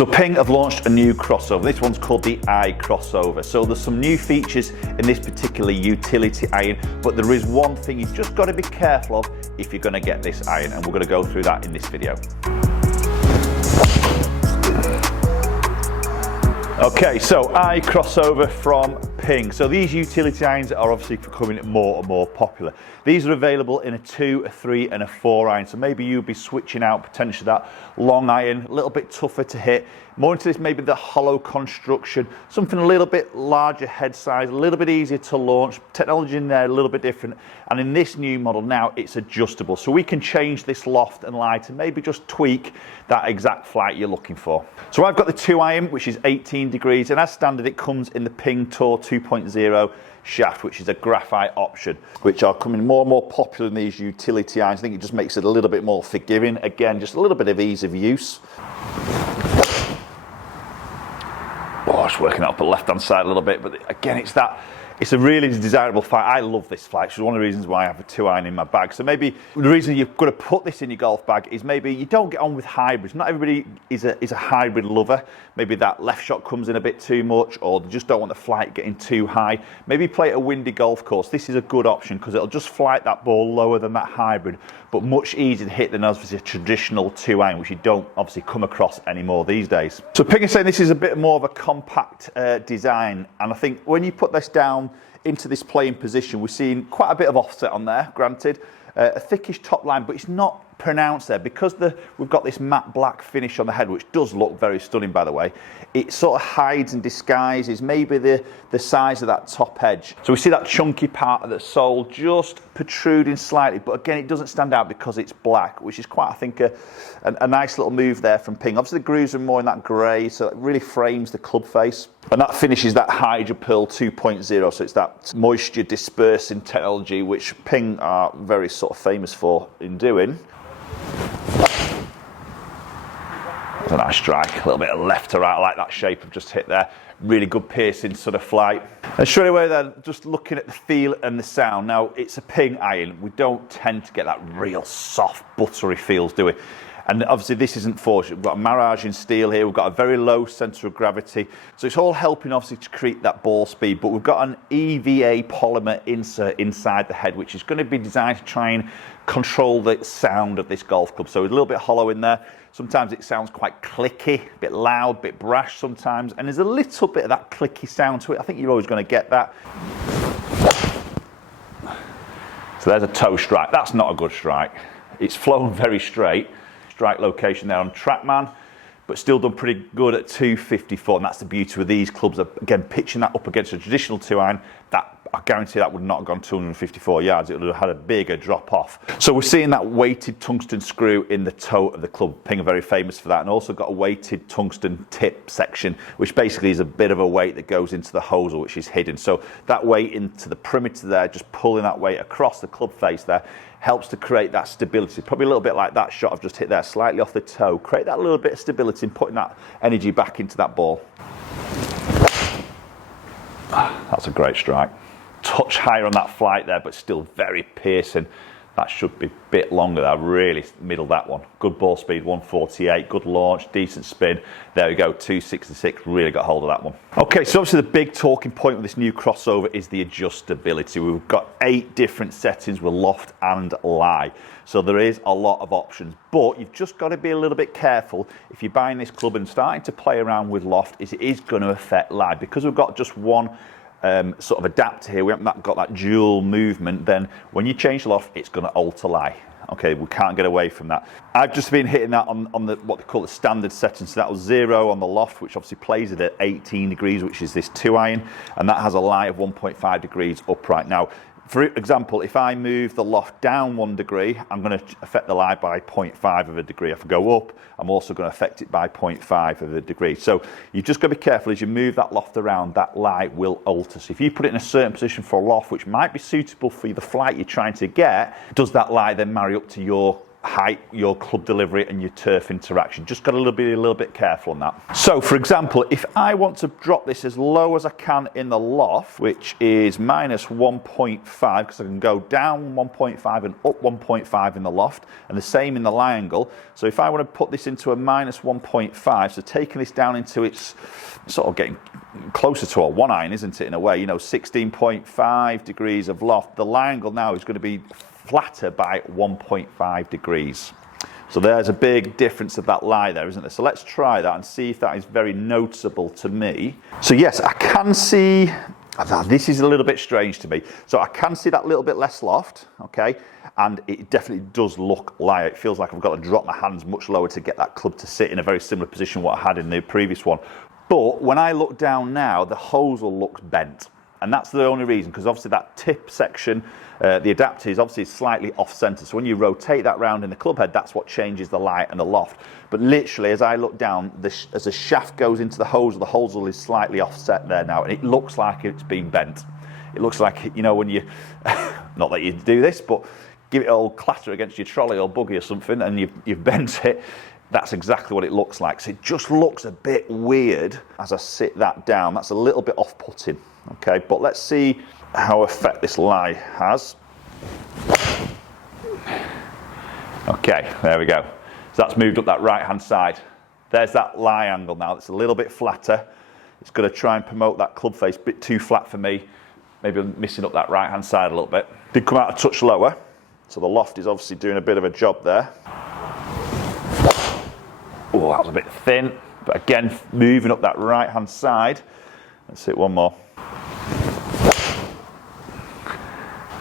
So Ping have launched a new crossover. This one's called the iCrossover. So there's some new features in this particular utility iron, but there is one thing you've just got to be careful of if you're going to get this iron, and we're going to go through that in this video. Okay, so iCrossover from Ping. So these utility irons are obviously becoming more and more popular. These are available in a 2, a 3 and a 4 iron. So maybe you'll be switching out potentially that long iron, a little bit tougher to hit. More into this, maybe the hollow construction, something a little bit larger head size, a little bit easier to launch, technology in there a little bit different. And in this new model now, it's adjustable. So we can change this loft and lie to maybe just tweak that exact flight you're looking for. So I've got the 2 iron, which is 18 degrees, and as standard, it comes in the Ping Tour 2.0 shaft, which is a graphite option, which are coming more and more popular in these utility irons. I think it just makes it a little bit more forgiving. Again, just a little bit of ease of use. Oh, it's working up the left-hand side a little bit, but again, it's a really desirable flight. I love this flight. It's one of the reasons why I have a 2 iron in my bag. So maybe the reason you've got to put this in your golf bag is maybe you don't get on with hybrids. Not everybody is a hybrid lover. Maybe that left shot comes in a bit too much, or they just don't want the flight getting too high. Maybe play at a windy golf course. This is a good option because it'll just flight that ball lower than that hybrid, but much easier to hit than obviously a traditional 2 iron, which you don't obviously come across anymore these days. So Ping is saying this is a bit more of a compact design, and I think when you put this down into this playing position, we're seeing quite a bit of offset on there, granted. A thickish top line, but it's not pronounced there because we've got this matte black finish on the head, which does look very stunning, by the way. It sort of hides and disguises maybe the size of that top edge. So we see that chunky part of the sole just protruding slightly, but again, it doesn't stand out because it's black, which is quite, I think, a nice little move there from Ping. Obviously, the grooves are more in that grey, so it really frames the club face. And that finishes that Hydro Pearl 2.0, so it's that moisture dispersing technology, which Ping are very sort of famous for in doing. It's a nice strike, a little bit of left to right. I like that shape I've just hit there. Really good piercing sort of flight. And straight away then, just looking at the feel and the sound. Now, it's a Ping iron. We don't tend to get that real soft, buttery feels, do we? And obviously this isn't forged. We've got a Mirage in steel here. We've got a very low centre of gravity. So it's all helping obviously to create that ball speed. But we've got an EVA polymer insert inside the head, which is going to be designed to try and control the sound of this golf club. So a little bit hollow in there. Sometimes it sounds quite clicky, a bit loud, a bit brash sometimes. And there's a little bit of that clicky sound to it. I think you're always going to get that. So there's a toe strike. That's not a good strike. It's flown very straight. Strike location there on TrackMan, but still done pretty good at 254, and that's the beauty with these clubs. Again, pitching that up against a traditional 2 iron, that I guarantee that would not have gone 254 yards. It would have had a bigger drop off. So we're seeing that weighted tungsten screw in the toe of the club. Ping are very famous for that, and also got a weighted tungsten tip section, which basically is a bit of a weight that goes into the hosel, which is hidden. So that weight into the perimeter there, just pulling that weight across the club face there, helps to create that stability. Probably a little bit like that shot I've just hit there, slightly off the toe. Create that little bit of stability and putting that energy back into that ball. That's a great strike. Touch higher on that flight there, but still very piercing. That should be a bit longer there. Really middled that one. Good ball speed, 148. Good launch, decent spin. There we go, 266. Really got hold of that one. Okay, so obviously the big talking point with this new crossover is the adjustability. We've got 8 different settings with loft and lie. So there is a lot of options, but you've just got to be a little bit careful if you're buying this club and starting to play around with loft, is it is going to affect lie. Because we've got just one sort of adapter here, we haven't got that dual movement, then when you change loft, it's going to alter lie. Okay, we can't get away from that. I've just been hitting that on the what they call the standard setting. So that was 0 on the loft, which obviously plays it at 18 degrees, which is this 2 iron, and that has a lie of 1.5 degrees upright. Now, for example, if I move the loft down 1 degree, I'm going to affect the lie by 0.5 of a degree. If I go up, I'm also going to affect it by 0.5 of a degree. So you've just got to be careful as you move that loft around, that lie will alter. So if you put it in a certain position for a loft, which might be suitable for the flight you're trying to get, does that lie then marry up to your height your club delivery and your turf interaction. Just got to be a little bit careful on that. So for example, if I want to drop this as low as I can in the loft, which is minus 1.5, because I can go down 1.5 and up 1.5 in the loft, and the same in the lie angle. So if I want to put this into a minus 1.5, so taking this down into its sort of getting closer to a 1 iron, isn't it, in a way, 16.5 degrees of loft, the lie angle now is going to be flatter by 1.5 degrees. So there's a big difference of that lie there, isn't there? So let's try that and see if that is very noticeable to me. So yes, I can see, this is a little bit strange to me. So I can see that little bit less loft, okay? And it definitely does look lie. It feels like I've got to drop my hands much lower to get that club to sit in a very similar position what I had in the previous one. But when I look down now, the hosel looks bent. And that's the only reason, because obviously that tip section, the adapter is obviously slightly off center. So when you rotate that round in the club head, that's what changes the lie and the loft. But literally, as I look down, as the shaft goes into the hosel is slightly offset there now. And it looks like it's been bent. It looks like, when you, not that you do this, but give it a little clatter against your trolley or buggy or something, and you've bent it. That's exactly what it looks like. So it just looks a bit weird as I sit that down. That's a little bit off-putting, okay? But let's see how effect this lie has. Okay, there we go. So that's moved up that right-hand side. There's that lie angle now. It's a little bit flatter. It's going to try and promote that club face, a bit too flat for me. Maybe I'm missing up that right-hand side a little bit. Did come out a touch lower. So the loft is obviously doing a bit of a job there. Oh, that was a bit thin, but again, moving up that right-hand side. Let's hit one more.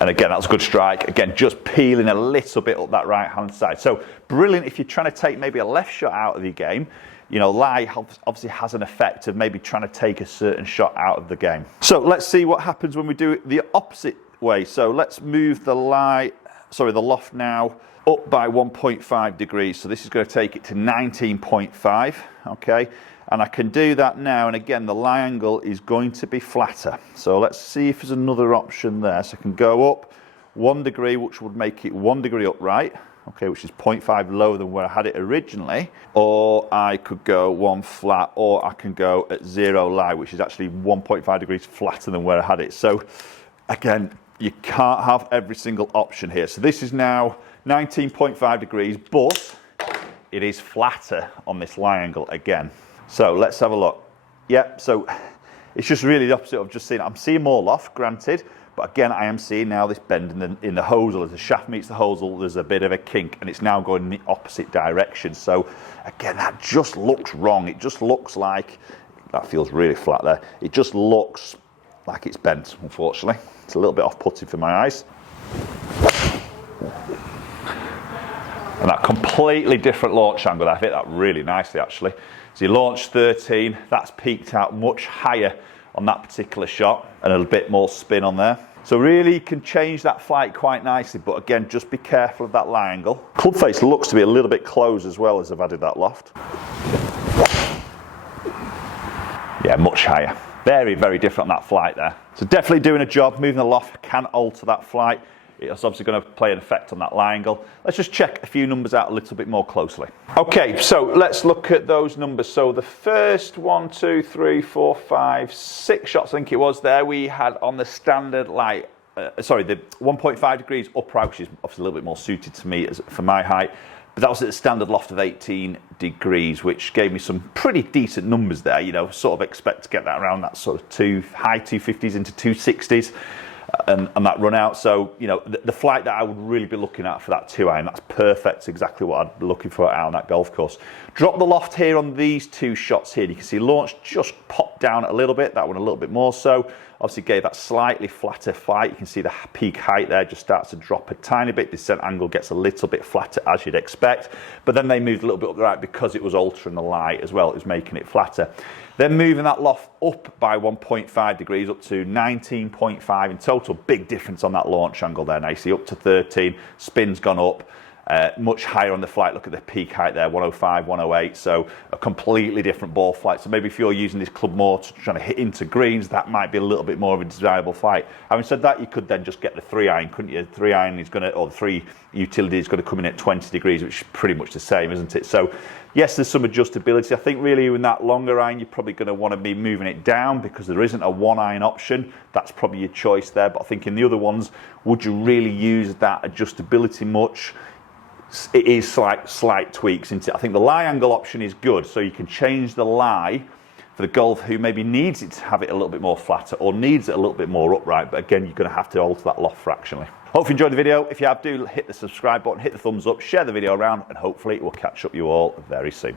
And again, that was a good strike. Again, just peeling a little bit up that right-hand side. So brilliant if you're trying to take maybe a left shot out of the game. Lie obviously has an effect of maybe trying to take a certain shot out of the game. So let's see what happens when we do it the opposite way. So let's move the loft now up by 1.5 degrees. So this is going to take it to 19.5, okay? And I can do that now, and again, the lie angle is going to be flatter. So let's see if there's another option there. So I can go up 1 degree, which would make it 1 degree upright, okay, which is 0.5 lower than where I had it originally. Or I could go 1 flat, or I can go at 0 lie, which is actually 1.5 degrees flatter than where I had it. So again, you can't have every single option here. So this is now 19.5 degrees, but it is flatter on this lie angle again. So let's have a look. Yep, so it's just really the opposite of just seeing. I'm seeing more loft, granted, but again, I am seeing now this bend in the hosel. As the shaft meets the hosel, there's a bit of a kink, and it's now going in the opposite direction. So again, that just looks wrong. It just looks like, that feels really flat there. It just looks like it's bent, unfortunately. It's a little bit off-putting for my eyes. And that completely different launch angle, I hit that really nicely actually. So you launch 13, that's peaked out much higher on that particular shot, and a little bit more spin on there. So really you can change that flight quite nicely, but again, just be careful of that lie angle. Club face looks to be a little bit closed as well as I've added that loft. Yeah, much higher. Very, very different on that flight there. So definitely doing a job. Moving the loft can alter that flight. It's obviously going to play an effect on that lie angle. Let's just check a few numbers out a little bit more closely. Okay, so let's look at those numbers. So the first 1, 2, 3, 4, 5, 6 shots, I think it was there, we had on the standard the 1.5 degrees upright, which is obviously a little bit more suited to me for my height. But that was at the standard loft of 18 degrees, which gave me some pretty decent numbers there. Sort of expect to get that around that sort of high 250s into 260s. And that run out. So, the flight that I would really be looking at for that 2 iron, that's perfect, exactly what I'd be looking for out on that golf course. Drop the loft here on these 2 shots here. You can see launch just popped down a little bit, that one a little bit more so. Obviously gave that slightly flatter flight. You can see the peak height there just starts to drop a tiny bit. Descent angle gets a little bit flatter as you'd expect. But then they moved a little bit up the right because it was altering the lie as well. It was making it flatter. Then moving that loft up by 1.5 degrees up to 19.5 in total. Big difference on that launch angle there. Now you see up to 13, spin's gone up. much higher on the flight. Look at the peak height there, 105, 108. So a completely different ball flight. So maybe if you're using this club more to trying to hit into greens, that might be a little bit more of a desirable flight. Having said that, you could then just get the 3-iron, couldn't you? The 3-iron is going to, or the 3 utility is going to come in at 20 degrees, which is pretty much the same, isn't it? So yes, there's some adjustability. I think really in that longer iron, you're probably going to want to be moving it down because there isn't a 1-iron option. That's probably your choice there. But I think in the other ones, would you really use that adjustability much? It is slight tweaks into it. I think the lie angle option is good, so you can change the lie for the golfer who maybe needs it to have it a little bit more flatter or needs it a little bit more upright. But again, you're going to have to alter that loft fractionally. Hope you enjoyed the video. If you have, do hit the subscribe button, hit the thumbs up, share the video around, and hopefully we'll catch up you all very soon.